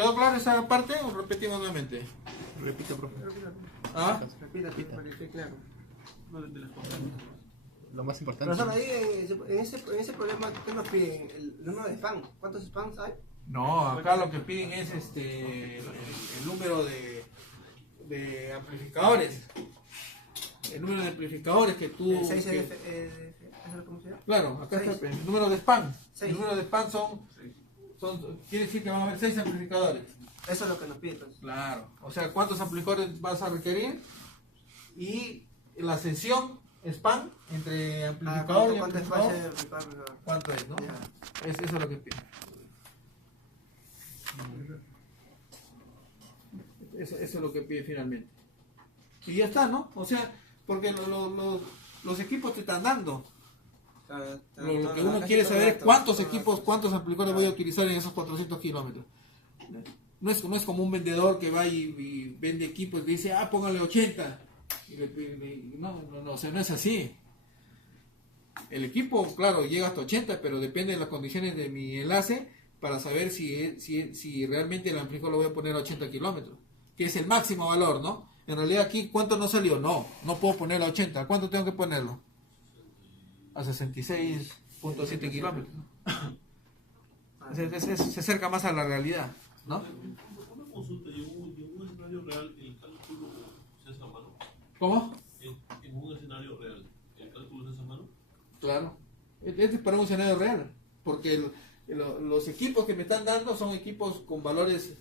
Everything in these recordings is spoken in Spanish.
¿Quedó claro esa parte o repetimos nuevamente? Repita, profe. ¿Ah? Repita, para que esté claro. Lo más importante. Profesor, ahí en ese problema, ¿qué nos piden? El número de spam. ¿Cuántos spams hay? No, acá lo que piden es el número de amplificadores. El número de amplificadores que tú... El 6 que- ¿cómo se llama? claro, acá Seis. está el número de spam. Seis. El número de spam quiere decir que van a haber 6 amplificadores. Eso es lo que nos pide entonces. Claro, o sea, ¿cuántos amplificadores vas a requerir? Y la sesión spam entre amplificador y ¿Cuánto amplificador, espacio? ¿cuánto es, no? Ya. Eso es lo que pide. Eso es lo que pide finalmente. Y ya está, ¿no? O sea, porque los equipos te están dando. Lo que uno quiere saber es cuántos equipos, cuántos amplificadores voy a utilizar en esos 400 kilómetros. No es como un vendedor que va y vende equipos y dice, póngale 80. No, o sea, no es así. El equipo, claro, llega hasta 80, pero depende de las condiciones de mi enlace para saber si realmente el amplificador lo voy a poner a 80 kilómetros, que es el máximo valor, ¿no? En realidad aquí, ¿cuánto no salió? No puedo ponerlo a 80. ¿Cuánto tengo que ponerlo? A 66.7 kilómetros. Se acerca más a la realidad, ¿no? Una consulta, y en un escenario real, el cálculo se hace a mano. ¿Cómo? En un escenario real, ¿el cálculo se hace a mano? Claro. Este es para un escenario real, porque los equipos que me están dando son equipos con valores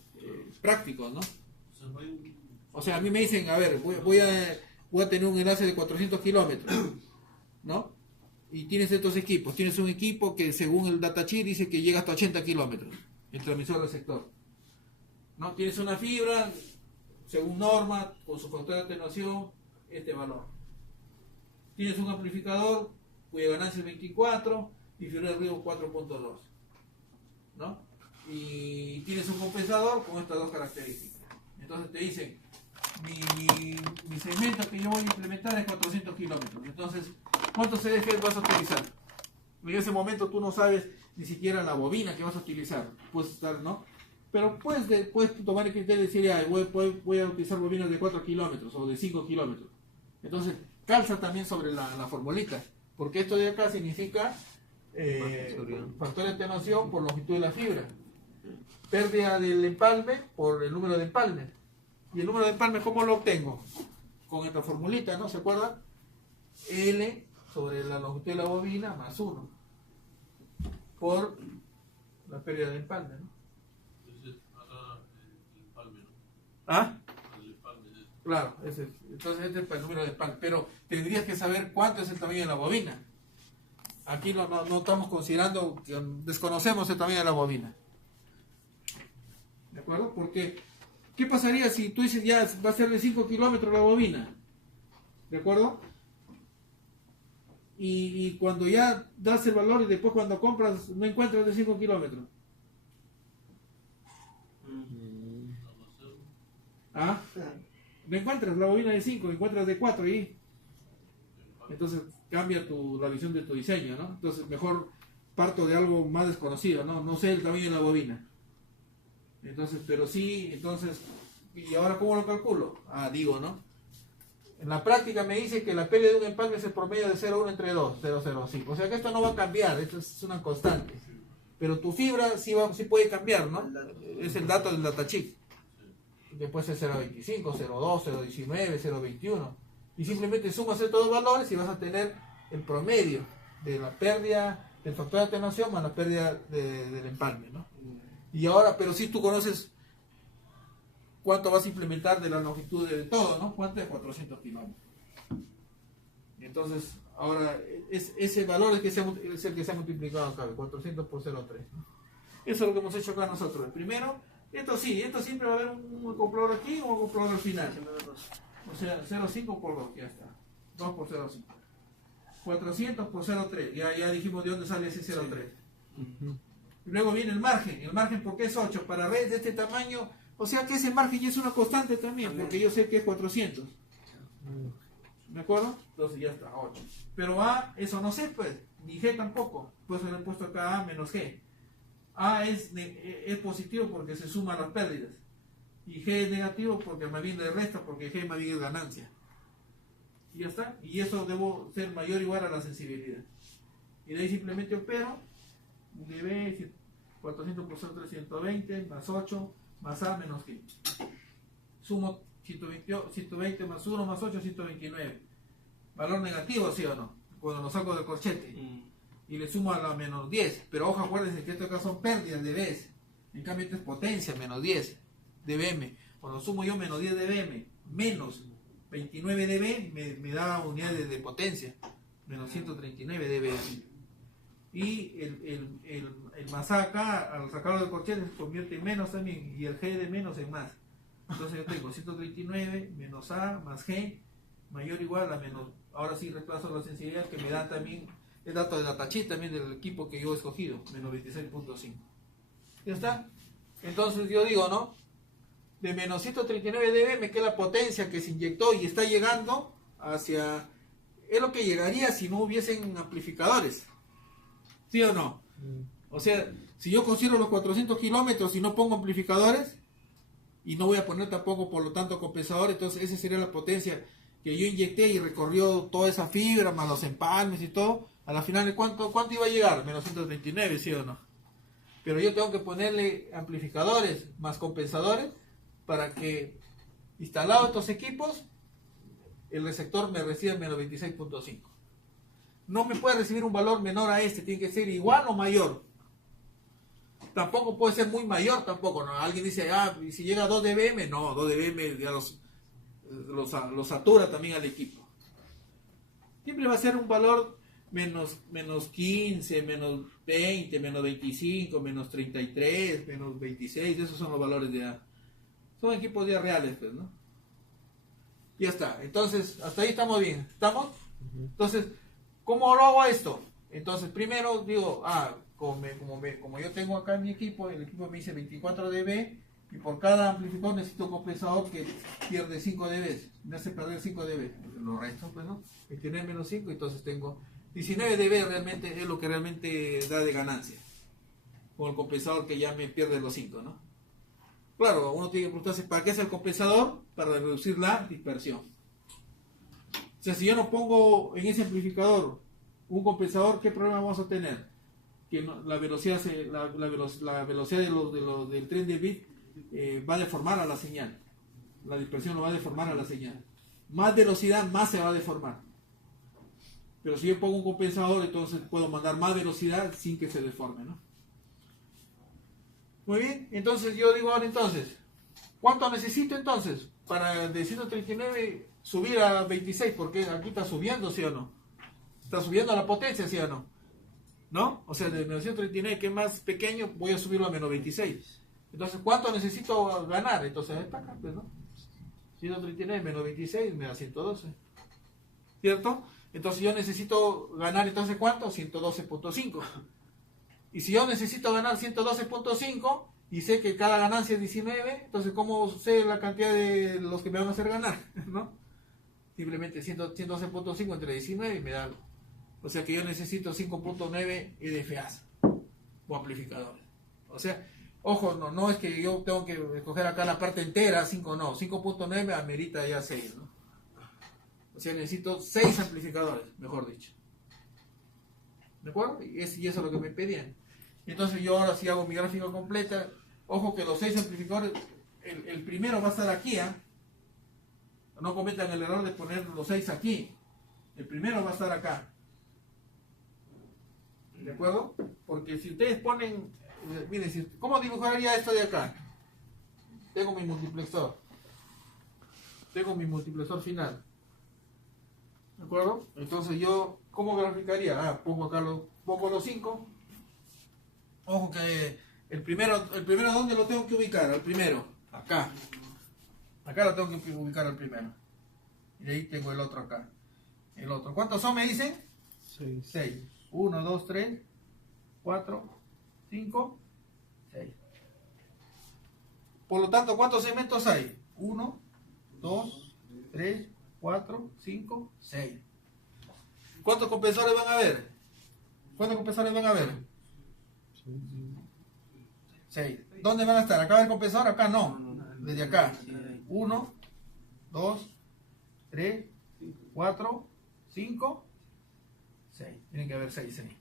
prácticos, ¿no? O sea, no hay un... O sea, a mí me dicen, a ver, voy a tener un enlace de 400 kilómetros, ¿no? Y tienes estos equipos. Tienes un equipo que según el datasheet dice que llega hasta 80 kilómetros, el transmisor receptor, ¿no? Tienes una fibra, según norma, con su factor de atenuación, este valor. Tienes un amplificador cuya ganancia es 24 y fibra de ruido 4.2, ¿no? Y tienes un compensador con estas dos características. Entonces te dicen, mi segmento que yo voy a implementar es 400 kilómetros. Entonces, ¿cuántos CDFs vas a utilizar? En ese momento tú no sabes ni siquiera la bobina que vas a utilizar. Puedes estar, ¿no? Pero puedes tomar el criterio y decir, ya, voy a utilizar bobinas de 4 kilómetros o de 5 kilómetros. Entonces, calza también sobre la formulita. Porque esto de acá significa factor de atenuación por longitud de la fibra. Pérdida del empalme por el número de empalme. ¿Y el número de empalme cómo lo obtengo? Con esta formulita, ¿no? ¿Se acuerdan? L sobre la longitud de la bobina más 1 por la pérdida de empalme, ¿no? Entonces, haga el empalme, ¿no? ¿Ah? El empalme es esto. Claro, entonces este es para el número de empalme, pero tendrías que saber cuánto es el tamaño de la bobina. Aquí no estamos considerando, desconocemos el tamaño de la bobina. ¿De acuerdo? Porque, ¿qué pasaría si tú dices ya va a ser de 5 kilómetros la bobina? ¿De acuerdo? Y cuando ya das el valor y después cuando compras no encuentras de 5 kilómetros. ¿Ah? No encuentras la bobina de 5, encuentras de 4 y entonces cambia la visión de tu diseño, ¿no? Entonces mejor parto de algo más desconocido, ¿no? No sé el tamaño de la bobina. Entonces, pero sí, entonces, ¿y ahora cómo lo calculo? Digo, ¿no? En la práctica me dice que la pérdida de un empalme es el promedio de 0,1 entre 2, 0,05. O sea que esto no va a cambiar, esto es una constante. Pero tu fibra sí puede cambiar, ¿no? Es el dato del datasheet. Después es 0,25, 0,2, 0,19, 0,21. Y simplemente sumas estos dos valores y vas a tener el promedio de la pérdida del factor de atenuación más la pérdida del empalme, ¿no? Y ahora, pero si tú conoces cuánto vas a implementar de la longitud de todo, ¿no? ¿Cuánto es 400 kilómetros? Entonces, ahora, ese valor es el que se ha multiplicado acá, 400 por 0,3, ¿no? Eso es lo que hemos hecho acá nosotros. El primero, esto siempre va a haber un acoplador aquí y un acoplador al final. O sea, 0,5 por 2, ya está. 2 por 0,5. 400 por 0,3, ya dijimos de dónde sale ese 0,3. Y luego viene el margen porque es 8, para redes de este tamaño, o sea que ese margen ya es una constante también, porque yo sé que es 400. ¿De acuerdo? Entonces ya está, 8. Pero A, eso no sé, pues, ni G tampoco, pues le he puesto acá A menos G. A es positivo porque se suma las pérdidas. Y G es negativo porque más bien le resta, porque G más bien es ganancia. Y ya está. Y eso debo ser mayor o igual a la sensibilidad. Y de ahí simplemente opero. dB 400 por 320 más 8 más A menos G. Sumo 120 más 1 más 8, 129. Valor negativo, ¿sí o no? Cuando lo saco del corchete. Y le sumo a la menos 10. Pero ojo, acuérdense que esto acá son pérdidas de dB. En cambio, esto es potencia, menos 10 dBm. Cuando sumo yo menos 10 dBm menos 29 dB, me da unidades de potencia. Menos 139 dBm. Y el más A acá, al sacarlo del corchete, se convierte en menos también. Y el G de menos en más. Entonces yo tengo 139 menos A más G mayor o igual a menos. Ahora sí reemplazo la sensibilidad que me da también el dato de datasheet también del equipo que yo he escogido, menos 26.5. ¿Ya está? Entonces yo digo, ¿no? De menos 139 dB me queda la potencia que se inyectó y está llegando hacia... Es lo que llegaría si no hubiesen amplificadores. ¿Sí o no? O sea, si yo considero los 400 kilómetros y no pongo amplificadores, y no voy a poner tampoco, por lo tanto, compensador, entonces esa sería la potencia que yo inyecté y recorrió toda esa fibra, más los empalmes y todo. A la final, ¿cuánto iba a llegar? Menos 139, ¿sí o no? Pero yo tengo que ponerle amplificadores más compensadores para que, instalado estos equipos, el receptor me reciba menos 26.5. No me puede recibir un valor menor a este, tiene que ser igual o mayor. Tampoco puede ser muy mayor, tampoco, ¿no? Alguien dice, ¿y si llega a 2 dBm? No, 2 dBm ya los satura también al equipo. Siempre va a ser un valor menos 15, menos 20, menos 25, menos 33, menos 26, esos son los valores de A. Son equipos ya reales, pues, ¿no? Ya está, entonces, hasta ahí estamos bien, ¿estamos? Entonces, ¿cómo lo hago esto? Entonces, primero digo, como yo tengo acá en mi equipo, el equipo me dice 24 dB, y por cada amplificador necesito un compensador que pierde 5 dB, me hace perder 5 dB, lo resto, pues, ¿no? 29 menos 5, entonces tengo 19 dB, realmente es lo que realmente da de ganancia, con el compensador que ya me pierde los 5, ¿no? Claro, uno tiene que preguntarse, ¿para qué es el compensador? Para reducir la dispersión. O sea, si yo no pongo en ese amplificador un compensador, ¿qué problema vamos a tener? Que la velocidad del tren de bit va a deformar a la señal. La dispersión lo va a deformar a la señal. Más velocidad, más se va a deformar. Pero si yo pongo un compensador, entonces puedo mandar más velocidad sin que se deforme, ¿no? Muy bien, entonces yo digo ahora entonces, ¿cuánto necesito entonces para de 139 subir a 26? Porque aquí está subiendo, ¿sí o no? Está subiendo la potencia, ¿sí o no? ¿No? O sea, de menos 139, que es más pequeño, voy a subirlo a menos 26. Entonces, ¿cuánto necesito ganar? Entonces, está acá, pues, ¿no? 139 menos 26 me da 112. ¿Cierto? Entonces, yo necesito ganar, entonces, ¿cuánto? 112.5. Y si yo necesito ganar 112.5 y sé que cada ganancia es 19, entonces, ¿cómo sé la cantidad de los que me van a hacer ganar? ¿No? Simplemente 112.5 entre 19 y me da... O sea que yo necesito 5.9 EDFAs o amplificadores. O sea, ojo, no es que yo tengo que escoger acá la parte entera, 5 no, 5.9 amerita ya 6, ¿no? O sea, necesito 6 amplificadores, mejor dicho. ¿De acuerdo? Y eso es lo que me pedían. Entonces yo ahora sí hago mi gráfica completa. Ojo que los 6 amplificadores, el primero va a estar aquí, ¿eh? No cometan el error de poner los 6 aquí. El primero va a estar acá. ¿De acuerdo? Porque si ustedes ponen, miren, ¿cómo dibujaría esto de acá? Tengo mi multiplexor. Tengo mi multiplexor final. ¿De acuerdo? Entonces yo, ¿cómo graficaría? Pongo acá pongo los 5. Ojo que el primero, ¿dónde lo tengo que ubicar? El primero, acá. Acá lo tengo que ubicar el primero. Y ahí tengo el otro acá. El otro. ¿Cuántos son, me dicen? 6. 1, 2, 3, 4, 5, 6. Por lo tanto, ¿cuántos segmentos hay? 1, 2, 3, 4, 5, 6. ¿Cuántos compresores van a haber? ¿Cuántos compresores van a haber? 6. ¿Dónde van a estar? ¿Acá va el compensador? Acá no. Desde acá. 1, 2, 3, 4, 5, 6. Tiene que haber 6 ahí.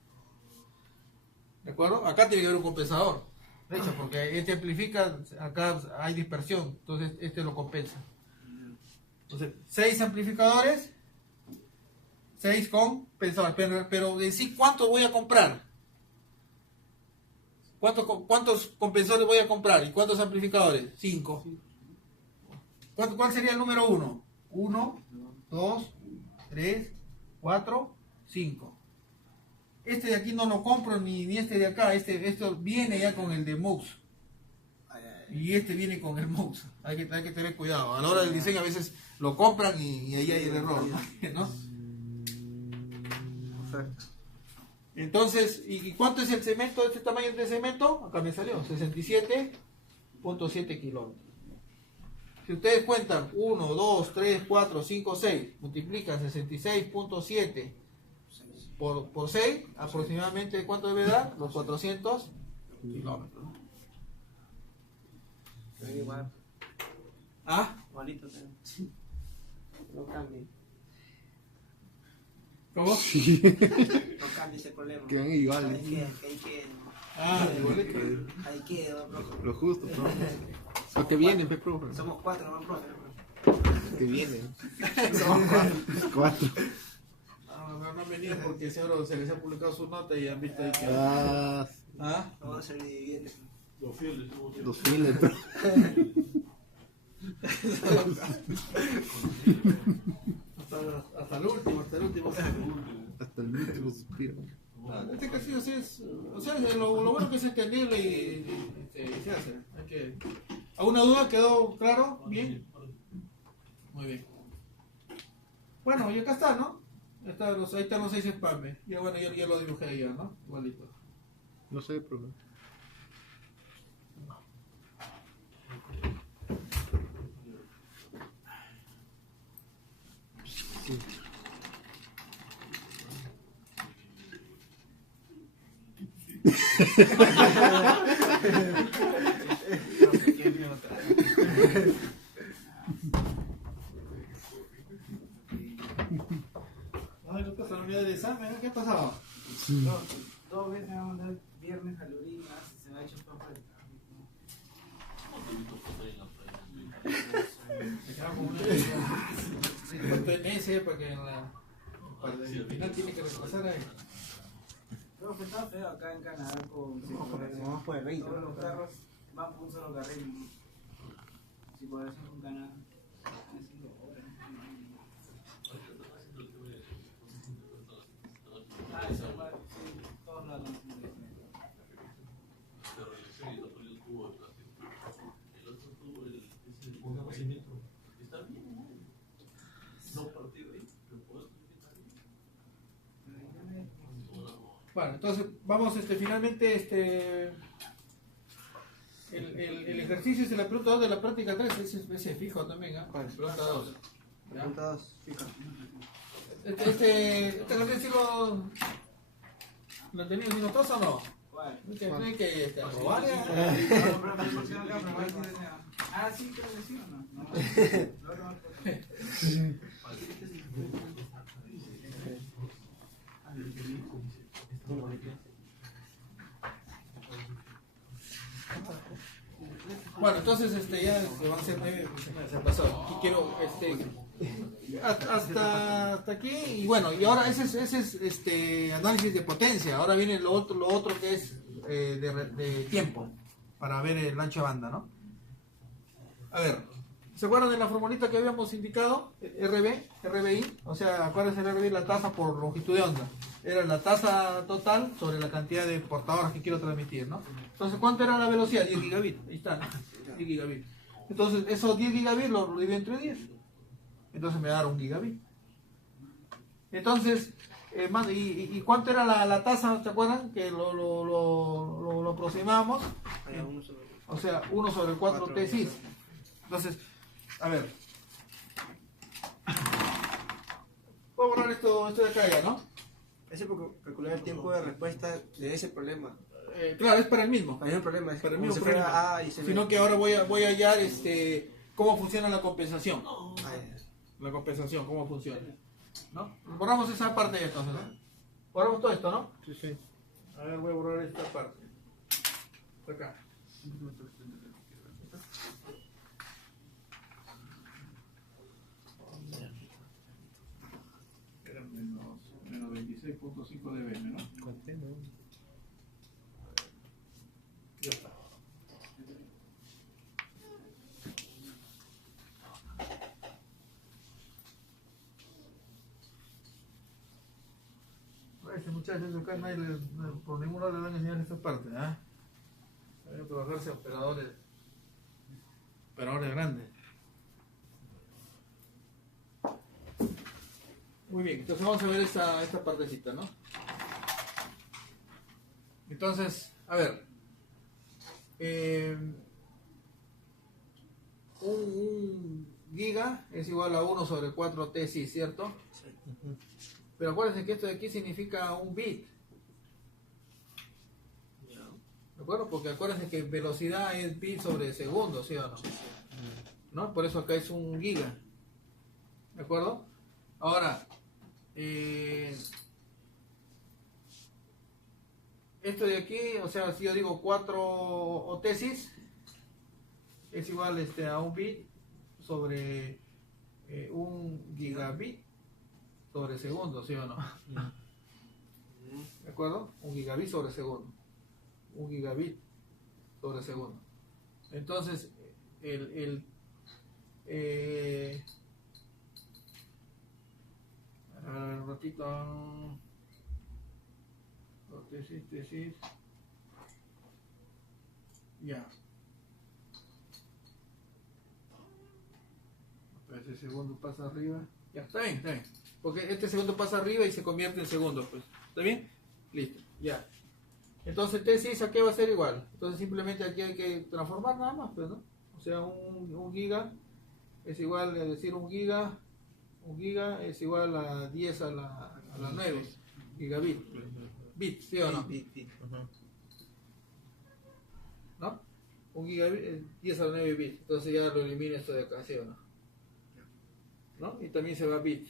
¿De acuerdo? Acá tiene que haber un compensador. De hecho, porque este amplifica, acá hay dispersión. Entonces este lo compensa. Entonces, 6 amplificadores, 6 compensadores. Pero en sí, ¿cuánto voy a comprar? ¿Cuántos compensadores voy a comprar? ¿Y cuántos amplificadores? 5. ¿Cuál sería el número 1? 1, 2, 3, 4, 5. Este de aquí no lo compro ni este de acá. Esto viene ya con el de mouse. Y este viene con el mouse. Hay que tener cuidado. A la hora del diseño a veces lo compran y ahí hay el error, ¿no? Perfecto. Entonces, ¿y cuánto es el cemento, este tamaño de cemento? Acá me salió, 67.7 kilómetros. Si ustedes cuentan 1, 2, 3, 4, 5, 6, multiplican 66.7 por 6, aproximadamente ¿cuánto debe dar? Los 400 kilómetros. Igual. ¿Ah? Igualito. No cambie. ¿Cómo? No cambie ese problema. Quedan iguales. Ahí queda. Ah, igualito. Ahí queda, profe. Lo justo, profe. Lo que viene, profe. Somos 4, ¿no, profe? Lo que viene. Somos 4. 4. No venían porque seguro se les ha publicado su nota y han visto ahí que... Ah, ¿Ah? Vamos a ser dividiendo. Los fieles, somos los fines, profe. Hasta el último. Hasta el último suspiro. Este ejercicio sí es, o sea, lo bueno que es entendible y se hace. ¿Alguna duda? ¿Quedó claro? ¿Bien? Muy bien. Bueno, y acá está, ¿no? Ahí están los 6 spams. Ya bueno, ya lo dibujé ya, ¿no? Igualito. No sé, profe. Ay, no pasa la unidad de examen, ¿qué ha pasado? Dos veces me van a mandar viernes al Urín, se me ha hecho todo el Se queda con una idea. En ese para que para el final tiene que repasar ahí. Profe, está feo acá en Canadá con Vamos por el 20. todos los carros van por un solo carril. Si por eso con Canadá están haciendo obras. Eso igual, sí, todos lados están haciendo eso. Está bien, no partido ahí, pero por eso está bien. Bueno, entonces vamos finalmente el ejercicio es la pregunta 2 de la práctica 3, ese fijo también, ¿ah? Pregunta 2. Preguntas fijas. ¿Lo que decirlo? ¿Lo tenías sin notas o no? ¿Cuál? ¿Tiene que robar ya? Ah, sí, creo que sí o no. No. Bueno, entonces ya se van a hacer 9, se ha pasado. Y quiero hasta aquí y bueno, y ahora ese es análisis de potencia. Ahora viene lo otro que es de tiempo para ver el ancho de banda, ¿no? A ver, ¿se acuerdan de la formulita que habíamos indicado? RBI, o sea, acuérdense el RBI, la tasa por longitud de onda. Era la tasa total sobre la cantidad de portadoras que quiero transmitir, ¿no? Entonces, ¿cuánto era la velocidad? 10 gigabits, ahí está, 10 gigabits. Entonces, esos 10 gigabits los divido entre 10. Entonces me da 1 gigabit. Entonces, ¿y cuánto era la tasa? ¿Se acuerdan? Que lo aproximamos. O sea, 1 sobre 4 T6. Entonces, a ver. Voy a borrar esto de acá ya, ¿no? Ese por calcular el tiempo de respuesta de ese problema. Claro, es para el mismo. Hay un problema, es Para el como mismo si fuera problema. A y se Sino ve. que ahora voy a hallar cómo funciona la compensación. Ay, La compensación, cómo funciona. ¿No? Borramos esa parte entonces, ¿no? Borramos todo esto, ¿no? Sí, sí. A ver, voy a borrar esta parte. Acá. Era menos 26.5 dB, ¿no? Conté, ¿no? Ya está. A ese muchacho acá nadie por ningún lado le van a enseñar esta parte, ¿ah? Hay que trabajarse operadores grandes. Muy bien, entonces vamos a ver esta partecita, ¿no? Entonces, a ver, un giga es igual a 1 sobre 4 TSI, ¿cierto? Pero acuérdense que esto de aquí significa un bit. ¿De acuerdo? Porque acuérdense que velocidad es bit sobre segundo, ¿sí o no? ¿No? Por eso acá es un giga. ¿De acuerdo? Ahora, esto de aquí, o sea, si yo digo 4 otesis, es igual a un bit sobre un gigabit sobre segundo, ¿sí o no? ¿De acuerdo? Un gigabit sobre segundo. Un gigabit sobre segundo. Entonces, a ver, un ratito. Tesis. Ya. Ese segundo pasa arriba. Ya, está bien, está bien. Porque este segundo pasa arriba y se convierte en segundo, pues. ¿Está bien? Listo, ya. Entonces T6 a qué va a ser igual. Entonces simplemente aquí hay que transformar nada más, pues, ¿no? O sea, un giga es igual, es decir, un giga es igual a 10 a la 9 gigabit. Bit, ¿sí o no? ¿No? Un gigabit es 10 a la 9 bits. Entonces ya lo elimino esto de acá, ¿sí o no? ¿No? Y también se va a bit.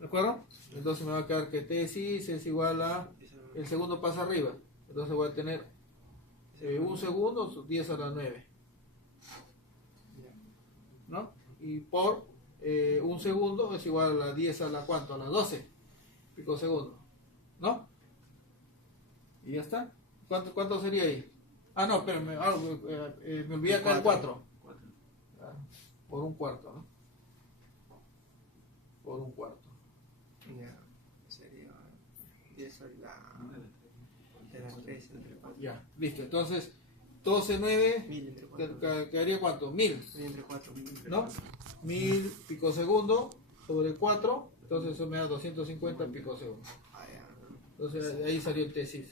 ¿De acuerdo? Entonces me va a quedar que T6 es igual a el segundo pasa arriba. Entonces voy a tener un segundo, 10 a la 9. ¿No? Y por un segundo es igual a la 10 a la ¿cuánto? A la 12 picosegundos. ¿No? Y ya está. ¿Cuánto sería ahí? Ah, no, pero me olvidé acá el 4. Por un cuarto, ¿no? Por un cuarto. ya, sería 10 a la 3 entre 4. Ya, listo. Entonces, 12, 9, 1000 entre 4. ¿quedaría cuánto? 1000, 1000 entre 4. ¿no? 1000 picosegundos sobre 4, entonces eso me da 250 picosegundos. Ah, ya. Entonces ahí salió el tesis.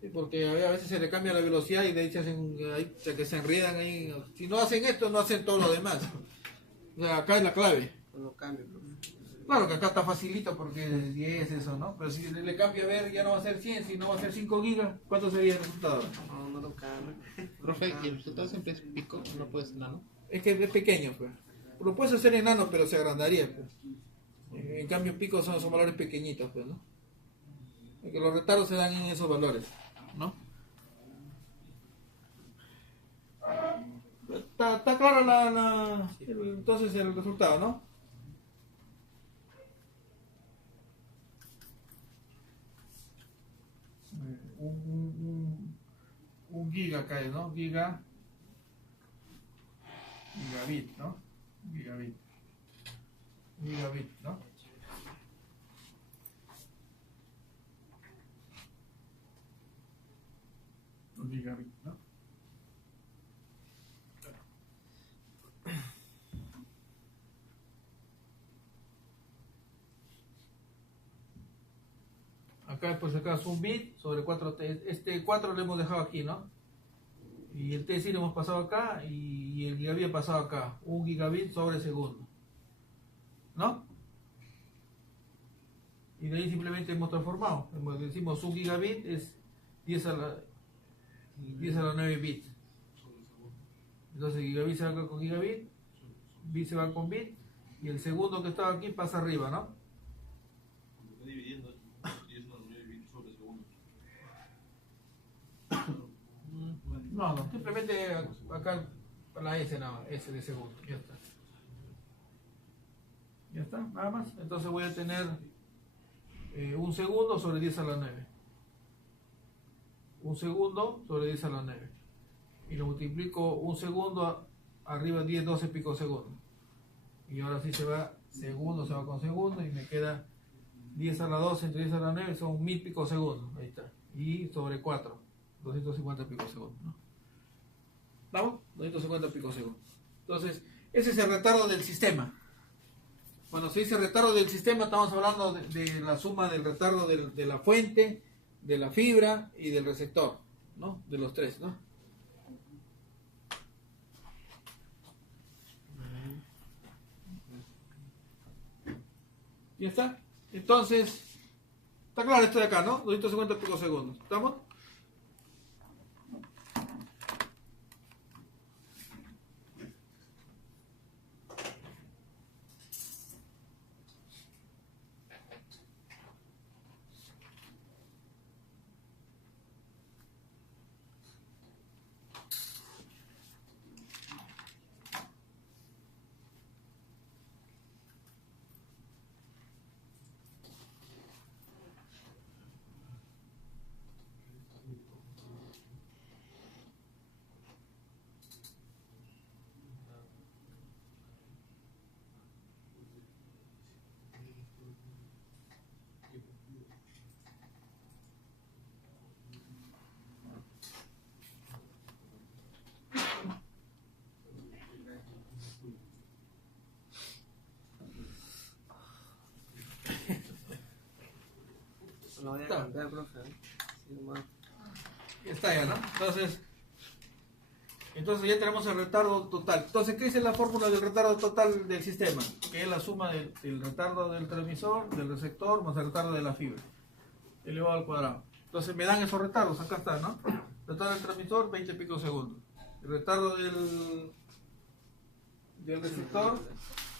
Sí, porque a veces se le cambia la velocidad y de ahí que se enredan ahí. Si no hacen esto, no hacen todo lo demás. O sea, acá es la clave. No cambio, profe. Claro que acá está facilito porque es 10 eso, ¿no? Pero si le cambia a ver, ya no va a ser 100, sino va a ser 5 gigas. ¿Cuánto sería el resultado? No lo cambio. Profe, ¿y el resultado siempre es pico? ¿No puede ser nano? Es que es pequeño, pues. Lo puedes hacer enano, pero se agrandaría, pues. En cambio, picos son valores pequeñitos, pues, ¿no? Porque los retardos se dan en esos valores, ¿no? Está claro entonces el resultado, ¿no? Un giga cae, ¿no? Gigabit, ¿no? Gigabit, ¿no? Un gigabit, ¿no? Acá pues acá es un bit sobre 4 T. Este 4 lo hemos dejado aquí, ¿no? Y el T sí lo hemos pasado acá y el gigabit pasado acá. 1 gigabit sobre segundo. ¿No? Y de ahí simplemente hemos transformado. Como decimos, un gigabit es 10 a la 9 bits. Entonces gigabit se va con gigabit, bit se va con bit, y el segundo que estaba aquí pasa arriba, ¿no? Cuando está dividiendo, 10 a la 9 bits sobre segundo. No, simplemente acá la S nada más, S de segundo, ya está. Ya está, nada más. Entonces voy a tener un segundo sobre 10 a la 9. Un segundo sobre 10 a la 9. Y lo multiplico un segundo arriba 10, 12 picosegundos. Y ahora sí se va segundo, se va con segundo y me queda 10 a la 12 entre 10 a la 9 son 1000 picosegundos. Ahí está. Y sobre 4, 250 picosegundos, ¿no? ¿Vamos? 250 picosegundos. Entonces, ese es el retardo del sistema. Cuando se dice retardo del sistema, estamos hablando de la suma del retardo de la fuente, de la fibra y del receptor, ¿no? De los tres, ¿no? ¿Ya está? Entonces, está claro esto de acá, ¿no? 250 picosegundos. ¿Estamos? Lo voy a Está. cambiar, profe. Sí, nomás. Ya está ya, ¿no? Entonces ya tenemos el retardo total. Entonces, ¿qué es la fórmula del retardo total del sistema? Que es la suma del retardo del transmisor, del receptor, más el retardo de la fibra, elevado al cuadrado. Entonces me dan esos retardos, acá está, ¿no? Retardo del transmisor, 20 picosegundos. El retardo del receptor,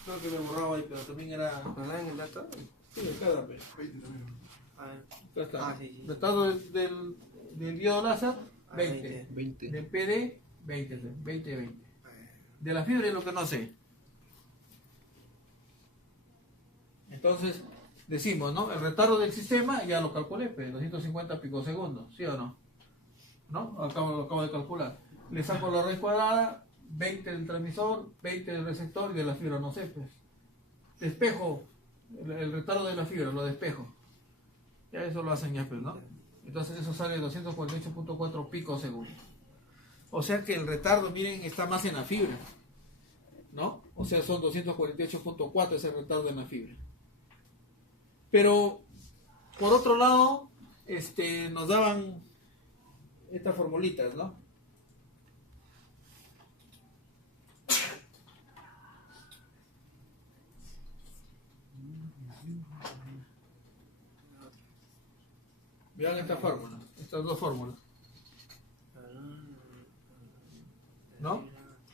creo que me borraba ahí, pero también era... ¿Verdad en el dato? Sí, acá dame. 20 también. Ah, Acá está. Ah, sí, sí. Retardo del diodo láser, 20. 20. Del PD, 20. De la fibra es lo que no sé. Entonces, decimos, ¿no? El retardo del sistema ya lo calculé, pues, 250 picosegundos, ¿sí o no? ¿No? Lo acabo de calcular. Le saco la raíz cuadrada, 20 del transmisor, 20 del receptor y de la fibra, no sé, pues. Despejo el retardo de la fibra, lo despejo. Ya eso lo hacen ya, pues, ¿no? Entonces eso sale 248.4 picosegundos. O sea que el retardo, miren, está más en la fibra, ¿no? O sea, son 248.4 ese retardo en la fibra. Pero, por otro lado, nos daban estas formulitas, ¿no? Vean esta fórmula, estas dos fórmulas, ¿no?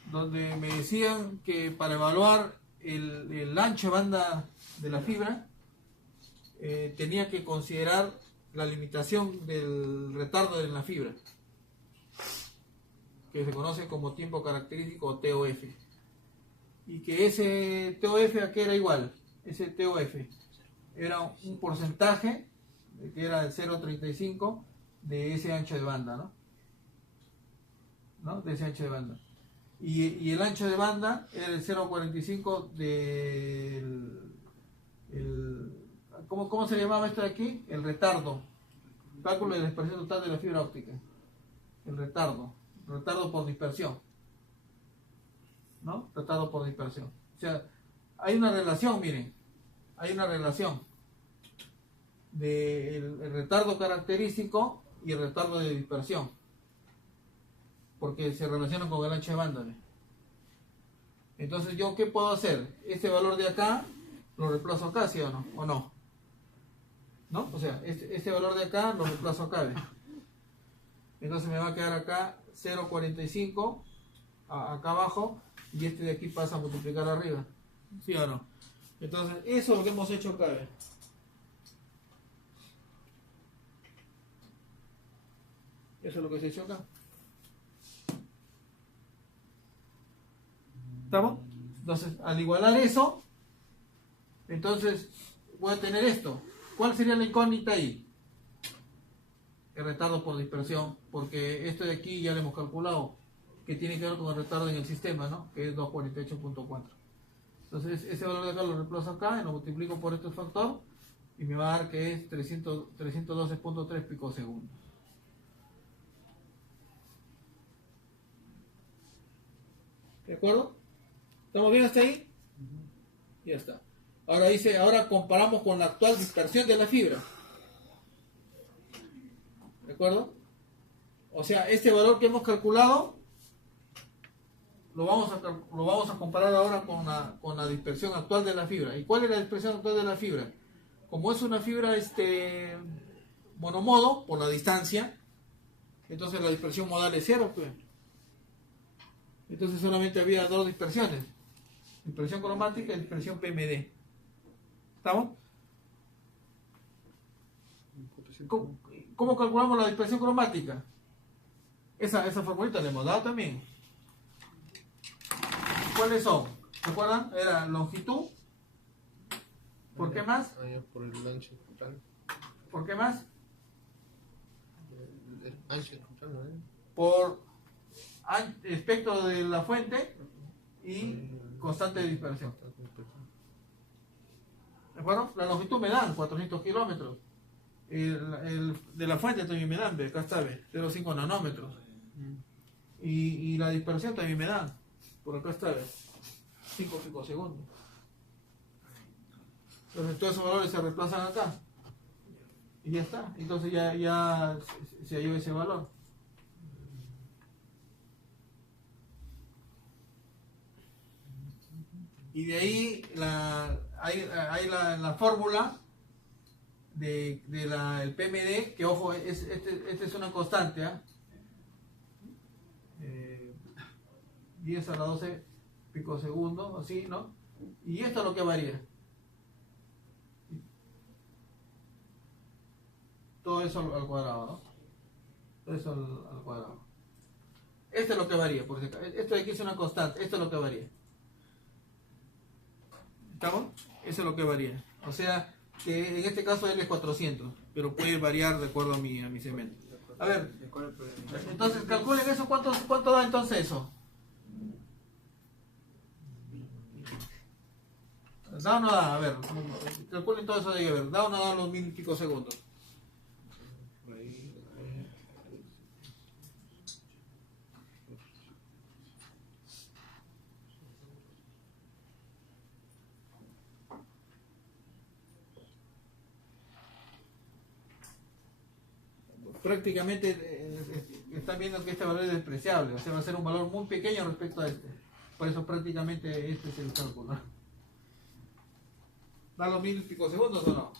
Donde me decían que para evaluar el ancho de banda de la fibra, tenía que considerar la limitación del retardo en la fibra, que se conoce como tiempo característico o TOF. Y que ese TOF a qué era igual, ese TOF era un porcentaje que era el 0.35 de ese ancho de banda, ¿no? De ese ancho de banda. Y el ancho de banda era el 0.45 del... ¿Cómo se llamaba esto de aquí? El retardo. Cálculo de la dispersión total de la fibra óptica. El retardo por dispersión, ¿no? Retardo por dispersión. O sea, hay una relación, miren, hay una relación del retardo característico y el retardo de dispersión, porque se relacionan con el ancho de banda, ¿ve? Entonces, ¿yo qué puedo hacer? Este valor de acá lo reemplazo acá, ¿sí o no? ¿O no? ¿no? O sea, este valor de acá lo reemplazo acá, ¿ves? Entonces me va a quedar acá 0,45 acá abajo, y este de aquí pasa a multiplicar arriba, ¿sí o no? Entonces eso es lo que hemos hecho acá, ¿ves? Eso es lo que se ha hecho acá. ¿Estamos? Entonces, al igualar eso, entonces voy a tener esto. ¿Cuál sería la incógnita ahí? El retardo por dispersión, porque esto de aquí ya lo hemos calculado, que tiene que ver con el retardo en el sistema, ¿no? Que es 248.4. Entonces, ese valor de acá lo reemplazo acá y lo multiplico por este factor y me va a dar que es 312.3 picosegundos. ¿De acuerdo? ¿Estamos bien hasta ahí? Ya está. Ahora dice, ahora comparamos con la actual dispersión de la fibra. ¿De acuerdo? O sea, este valor que hemos calculado lo vamos a comparar ahora con la dispersión actual de la fibra. ¿Y cuál es la dispersión actual de la fibra? Como es una fibra monomodo, por la distancia, entonces la dispersión modal es 0, pues. Entonces solamente había dos dispersiones, dispersión cromática y dispersión PMD. ¿Estamos? ¿Cómo calculamos la dispersión cromática? Esa formulita le hemos dado también. ¿Cuáles son? ¿Se acuerdan? Era longitud. ¿Por qué más? Por el ancho total. ¿Por qué más? El ancho total, ¿no? Por espectro de la fuente y constante de dispersión. ¿De acuerdo? La longitud me dan 400 kilómetros. El de la fuente también me dan, ¿ve? Acá está, ¿ve? 0,5 nanómetros. Y la dispersión también me dan. Por acá está, ¿ve? 5 picosegundos. Entonces todos esos valores se reemplazan acá. Y ya está. Entonces ya se halló ese valor. Y de ahí hay la fórmula del PMD, que ojo, este es una constante, ¿eh? 10 a la 12 picosegundos, así, ¿no? Y esto es lo que varía. Todo eso al cuadrado, ¿no? Todo eso al cuadrado. Esto es lo que varía, porque esto de aquí es una constante, esto es lo que varía. ¿Estamos? Eso es lo que varía. O sea, que en este caso él es 400, pero puede variar de acuerdo a mi segmento. A ver, entonces calculen eso, ¿cuánto da entonces eso? ¿Da o no da? A ver, calculen todo eso de ahí, a ver, ¿da o no da los 1000 picosegundos? Prácticamente están viendo que este valor es despreciable, o sea, va a ser un valor muy pequeño respecto a este. Por eso prácticamente este es el cálculo, ¿no? ¿Da los 1000 picosegundos o no?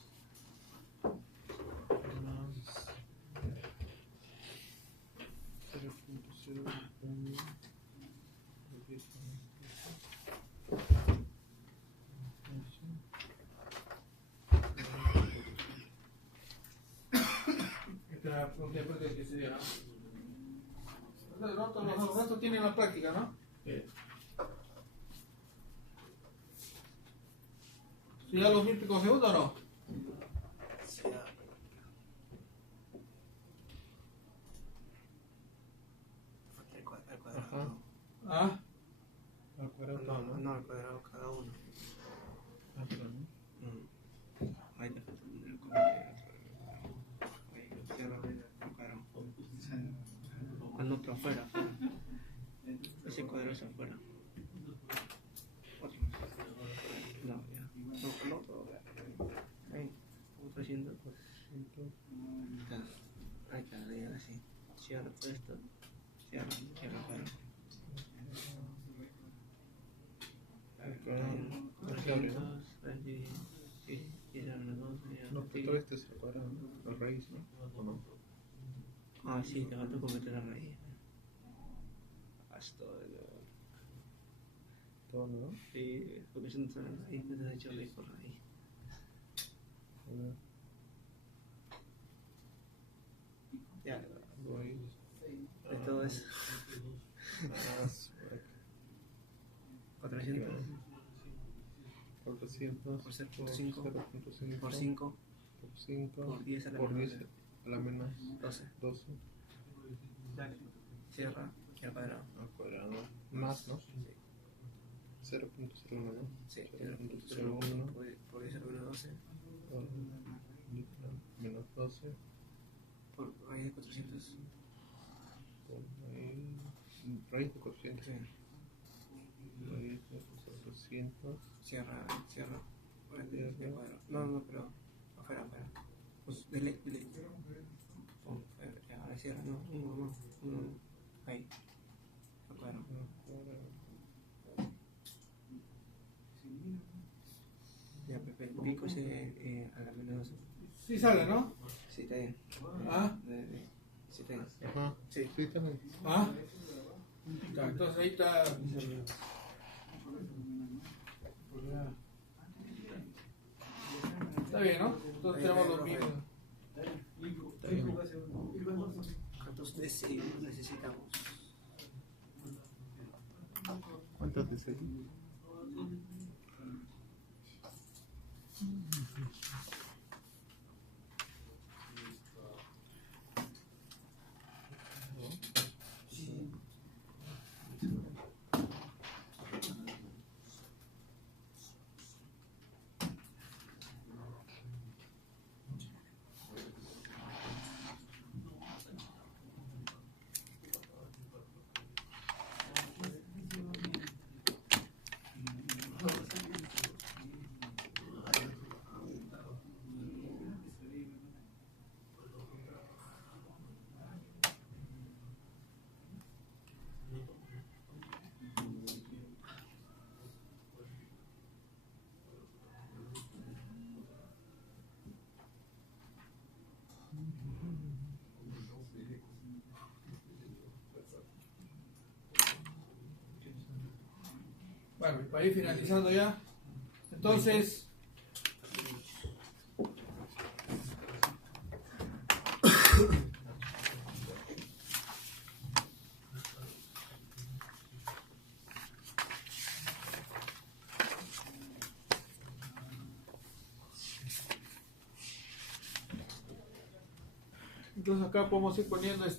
Esta es la pregunta que se dio, ¿no? Los datos tienen la práctica, ¿no? ¿Sí da los 1000 picosegundos o no? Ajá. ¿Ah? Al cuadrado, ¿no? No, al cuadrado cada uno. Ahí está. Al otro afuera. Ese cuadrado es afuera. Otro. No, ya. No, no. Ahí. ¿Cómo está haciendo? Ahí está, ahí así. Cierra esto. Cierra el cuadrado. No te abre, ¿no? Sí, cierra los dos. No te Todo este es al cuadrado, ¿no? La raíz, ¿no? ¿O no? Ah, sí, te falta completar la raíz. Hasta Todo, ¿no? sí, porque yo no sé la raíz, no te he hecho raíz por raíz. Ya, Raíz. de todo eso. Ah, 400 400 por 0.5 0.5 por 5 por 5 por 10 a la por menos 10 a la menos 12. 12 Cierra y al cuadrado. al cuadrado más, ¿no? 0.01, ¿no? Sí, 0.01 por 10 a la menos 12 menos 12 por raíz de 400. por raíz de 400 Sí. raíz de 400 Cierra. Por el de cuadrado. No, pero afuera. Pues dele. Pon, ahora cierra, no. Uno. Ahí. Al cuadrado. Ya, Pepe, el pico es a la menos 12. Sí sale, ¿no? Sí, está bien. ¿Ah? Sí, está bien. ajá, Sí. sí, también. ¿Ah? Ya, entonces ahí está. Está bien, ¿no? Entonces tenemos los mismos. ¿Cuántos decimos necesitamos? ¿Cuántas de seis? Bueno, para ir finalizando ya. Entonces, acá podemos ir poniendo el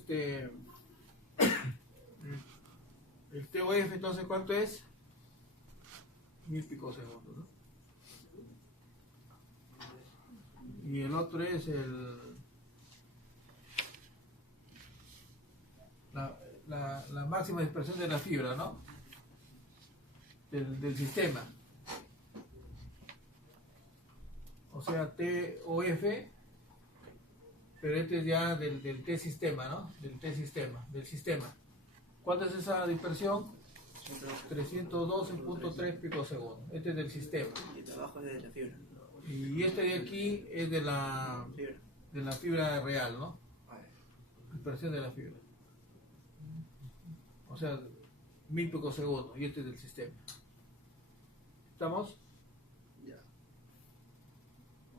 TOF, entonces ¿cuánto es? 1000 picosegundos, ¿no? Y el otro es la máxima dispersión de la fibra, ¿no? Del sistema. O sea, TOF, pero este es ya del T-sistema, ¿no? Del sistema. ¿Cuánto es esa dispersión? 312.3 picosegundos. Este es del sistema. Y el abajo es de la fibra. Y este de aquí es de la fibra real, ¿no? Dispersión de la fibra. O sea, 1000 picosegundos. Y este es del sistema. ¿Estamos? Ya.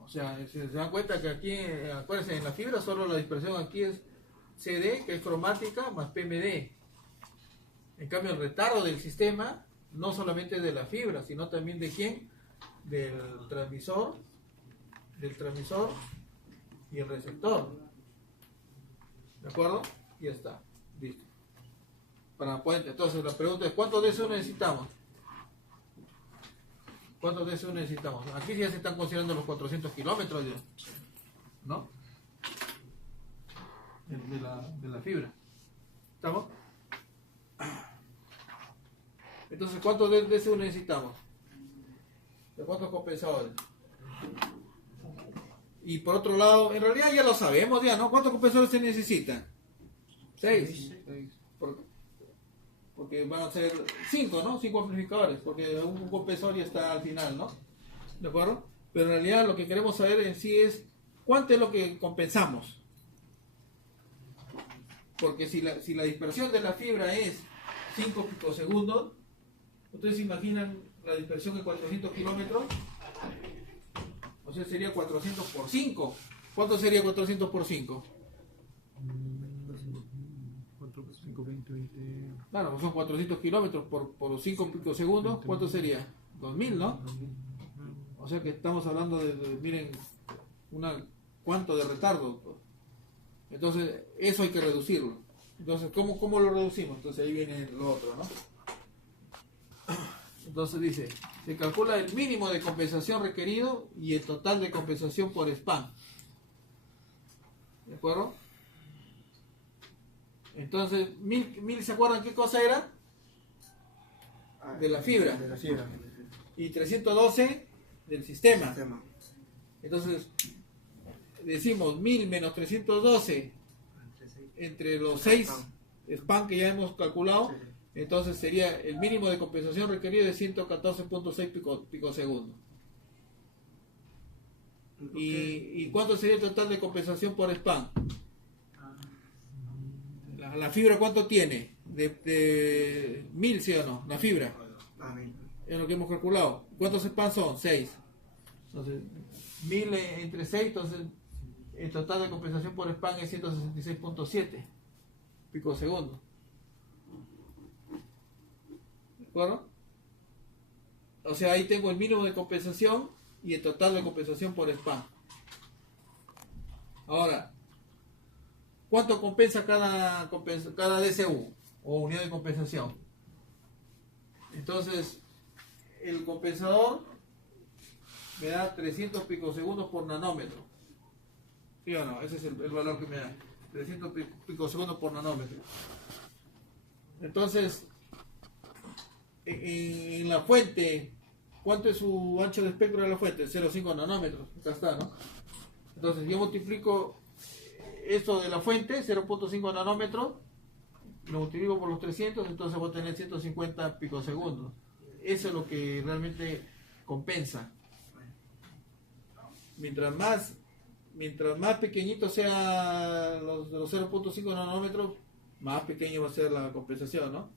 O sea, se dan cuenta que aquí, acuérdense, en la fibra solo la dispersión aquí es CD, que es cromática, más PMD. En cambio, el retardo del sistema, no solamente de la fibra, sino también de quién, del transmisor y el receptor. ¿De acuerdo? Y ya está. Listo. Para poder, entonces la pregunta es, ¿cuántos DSU necesitamos? ¿Cuántos DSU necesitamos? Aquí ya se están considerando los 400 kilómetros, ¿no? De la fibra. ¿Estamos? Entonces, ¿cuántos DSU necesitamos? ¿De cuántos compensadores? Y por otro lado, en realidad ya lo sabemos ya, ¿no? ¿Cuántos compensadores se necesitan? 6. Porque van a ser 5, ¿no? 5 amplificadores, porque un compresor ya está al final, ¿no? ¿De acuerdo? Pero en realidad lo que queremos saber en sí es ¿cuánto es lo que compensamos? Porque si la dispersión de la fibra es 5 picosegundos, ¿ustedes se imaginan la dispersión en 400 kilómetros? O sea, sería 400 por 5. ¿Cuánto sería 400 por 5? 4, 5, 20, 20. Claro, son 400 kilómetros por 5 picosegundos. ¿Cuánto sería? 2000, ¿no? O sea que estamos hablando miren, ¿cuánto de retardo? Entonces, eso hay que reducirlo. Entonces, ¿cómo lo reducimos? Entonces, ahí viene lo otro, ¿no? Entonces dice, se calcula el mínimo de compensación requerido y el total de compensación por span. ¿De acuerdo? Entonces, 1000, ¿se acuerdan qué cosa era? De la fibra. De la fibra. Y 312 del sistema. Sistema. Entonces, decimos 1000 menos 312 entre los 6 span que ya hemos calculado. Entonces sería el mínimo de compensación requerido de 114.6 picosegundos. ¿Y cuánto sería el total de compensación por span? La fibra, ¿cuánto tiene? De 1000, ¿sí o no? La fibra. Es lo que hemos calculado. ¿Cuántos span son? 6. Entonces, 1000 entre 6, entonces el total de compensación por span es 166.7 picosegundos. ¿De acuerdo? O sea, ahí tengo el mínimo de compensación y el total de compensación por span. Ahora, ¿cuánto compensa cada DCU o unidad de compensación? Entonces, el compensador me da 300 picosegundos por nanómetro. ¿Sí o no? Ese es el valor que me da. 300 picosegundos por nanómetro. Entonces, en la fuente, ¿cuánto es su ancho de espectro de la fuente? 0,5 nanómetros. Acá está, ¿no? Entonces, yo multiplico esto de la fuente, 0,5 nanómetros, lo multiplico por los 300, entonces voy a tener 150 picosegundos. Eso es lo que realmente compensa. Mientras más pequeñito sea los 0.5 nanómetros, más pequeño va a ser la compensación, ¿no?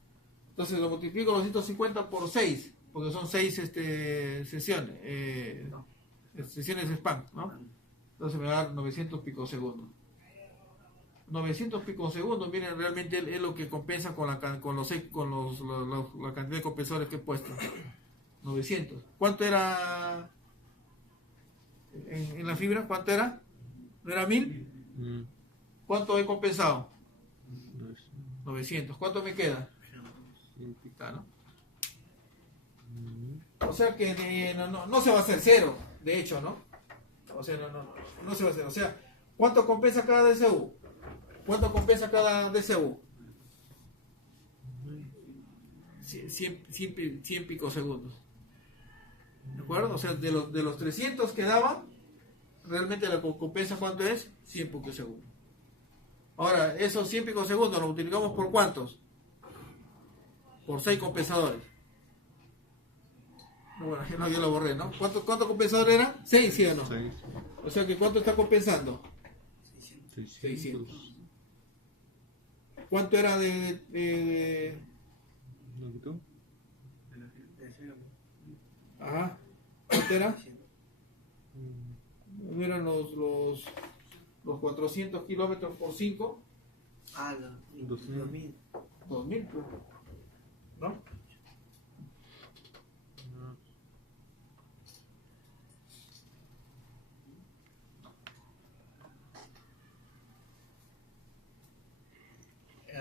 Entonces lo multiplico los 150 por 6, porque son 6 sesiones, sesiones de spam, ¿no? Entonces me va a dar 900 picosegundos. 900 picosegundos, miren, realmente es lo que compensa con la cantidad de compensadores que he puesto. 900. ¿Cuánto era en la fibra? ¿Cuánto era? ¿No era 1000? ¿Cuánto he compensado? 900. ¿Cuánto me queda? ¿No? O sea que no se va a hacer cero, de hecho, ¿no? O sea, no se va a hacer. O sea, ¿cuánto compensa cada DCU? ¿Cuánto compensa cada DCU? 100 picosegundos. ¿De acuerdo? O sea, de los 300 que daban, realmente la compensa, ¿cuánto es? 100 picosegundos. Ahora, esos 100 picosegundos los multiplicamos por ¿cuántos? Por 6 compensadores. Bueno, no, yo lo borré, ¿no? ¿Cuánto compensador era? 6, ¿sí o no? 6. O sea que ¿cuánto está compensando? 600. 600. ¿Cuánto era de ¿Longitud? Ajá. ¿Cuánto era? ¿No eran los 400 kilómetros por 5? Ah, 2000. 2000, pues. ¿No?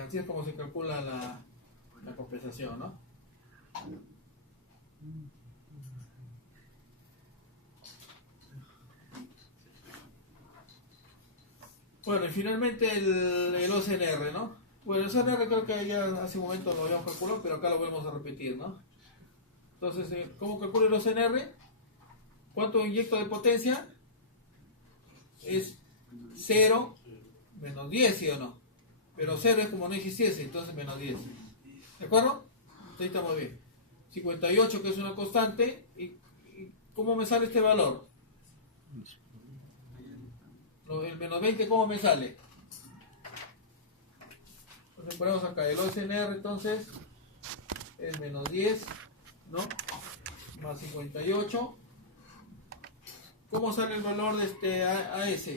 Así es como se calcula la compensación, ¿no? Bueno, y finalmente el OCNR, ¿no? Bueno, el OCNR creo que ya hace un momento lo habíamos calculado, pero acá lo volvemos a repetir, ¿no? Entonces, ¿cómo calculo el OCNR? ¿Cuánto inyecto de potencia? Es 0 menos 10, ¿sí o no? Pero 0 es como no existiese, entonces menos 10. ¿De acuerdo? Ahí estamos bien. 58, que es una constante. ¿Y cómo me sale este valor? El menos 20, ¿cómo me sale? Entonces ponemos acá el OSNR, entonces es menos 10, ¿no? Más 58. ¿Cómo sale el valor de este AS?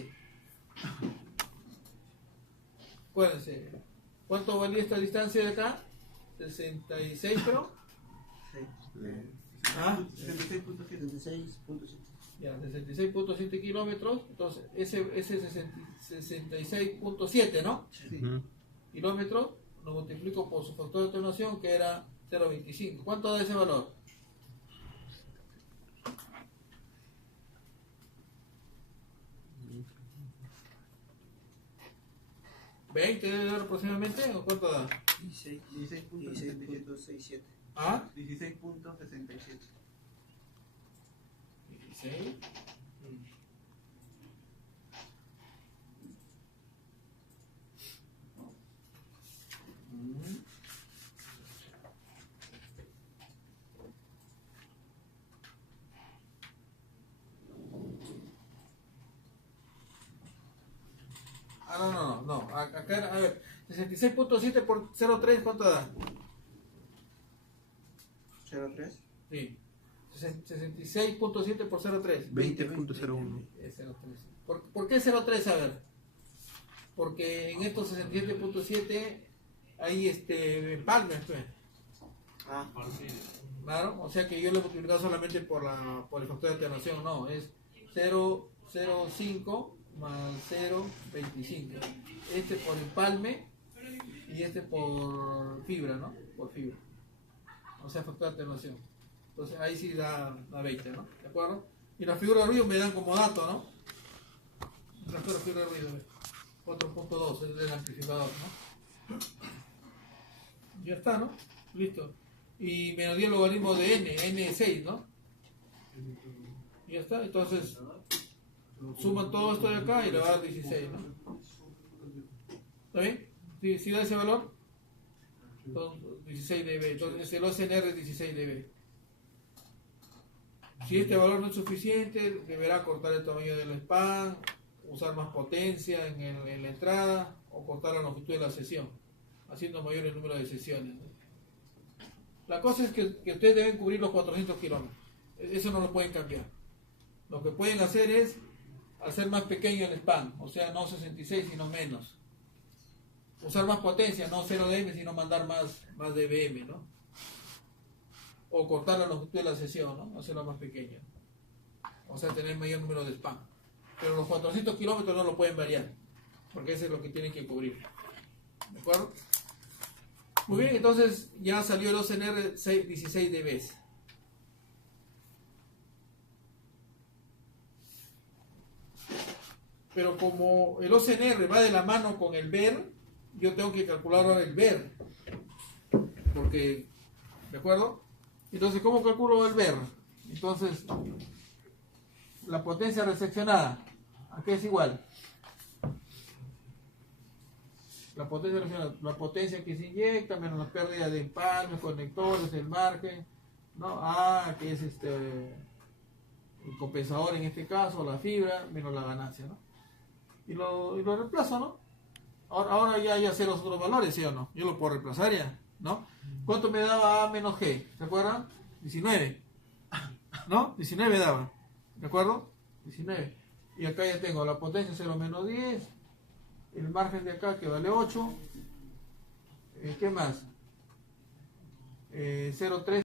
Acuérdense, ¿cuánto valía esta distancia de acá? 66, pero. ¿Ah? 76.7. Ya, 66.7 kilómetros. Entonces, ese 66.7, ¿no? Ujú. Kilómetros, lo multiplico por su factor de atenuación, que era 0.25. ¿Cuánto da ese valor? ¿20 debe dar aproximadamente? ¿O cuánto da? 16.67. ¿Ah? 16.67. 16. Ah, no. Acá, a ver, 66.7 por 0.3, ¿cuánto da? 03. Sí. 66.7 por 0.3. 20.01. Es 0.3. ¿Por qué 0.3? A ver. Porque en estos 67.7 hay empalmes, pues. Ah, Claro, o sea que yo lo he multiplicado solamente por el factor de atenuación, no, es 0.05 más 0.25. Este por empalme y este por fibra, ¿no? Por fibra. O sea, factor de atenuación. Entonces ahí sí da 20, ¿no? ¿De acuerdo? Y la figura de ruido me dan como dato, ¿no? La figura de ruido, 4.2 es el amplificador, ¿no? Ya está, ¿no? Listo. Y me dio el logaritmo de n6, ¿no? Ya está, entonces suman todo esto de acá y le va a dar 16, ¿no? ¿Está bien? ¿Sí da ese valor? Entonces, 16 dB, entonces el OCNR es 16 dB. Si este valor no es suficiente, deberá cortar el tamaño del span, usar más potencia en la entrada o cortar la longitud de la sesión, haciendo mayor el número de sesiones, ¿no? La cosa es que ustedes deben cubrir los 400 kilómetros. Eso no lo pueden cambiar. Lo que pueden hacer es hacer más pequeño el span, o sea, no 66 sino menos. Usar más potencia, no 0 dm sino mandar más dBm, ¿no? O cortar la longitud de la sesión, ¿no? Hacerla más pequeña. O sea, tener mayor número de span. Pero los 400 kilómetros no lo pueden variar, porque eso es lo que tienen que cubrir. ¿De acuerdo? Muy bien, entonces ya salió el OCNR 16 dB. Pero como el OCNR va de la mano con el VER, yo tengo que calcular ahora el VER. Porque, ¿de acuerdo? Entonces, ¿cómo calculo el VER? Entonces, la potencia reseccionada, ¿a qué es igual? La potencia que se inyecta menos la pérdida de empalmes, conectores, el margen, ¿no? Que es el compensador en este caso, la fibra, menos la ganancia, ¿no? Y lo reemplazo, ¿no? Ahora ya sé los otros valores, ¿sí o no? Yo lo puedo reemplazar ya, ¿no? ¿Cuánto me daba A menos G? ¿Se acuerdan? 19, ¿no? 19 daba, ¿de acuerdo? 19. Y acá ya tengo la potencia 0 menos 10, el margen de acá que vale 8, ¿qué más? 0,3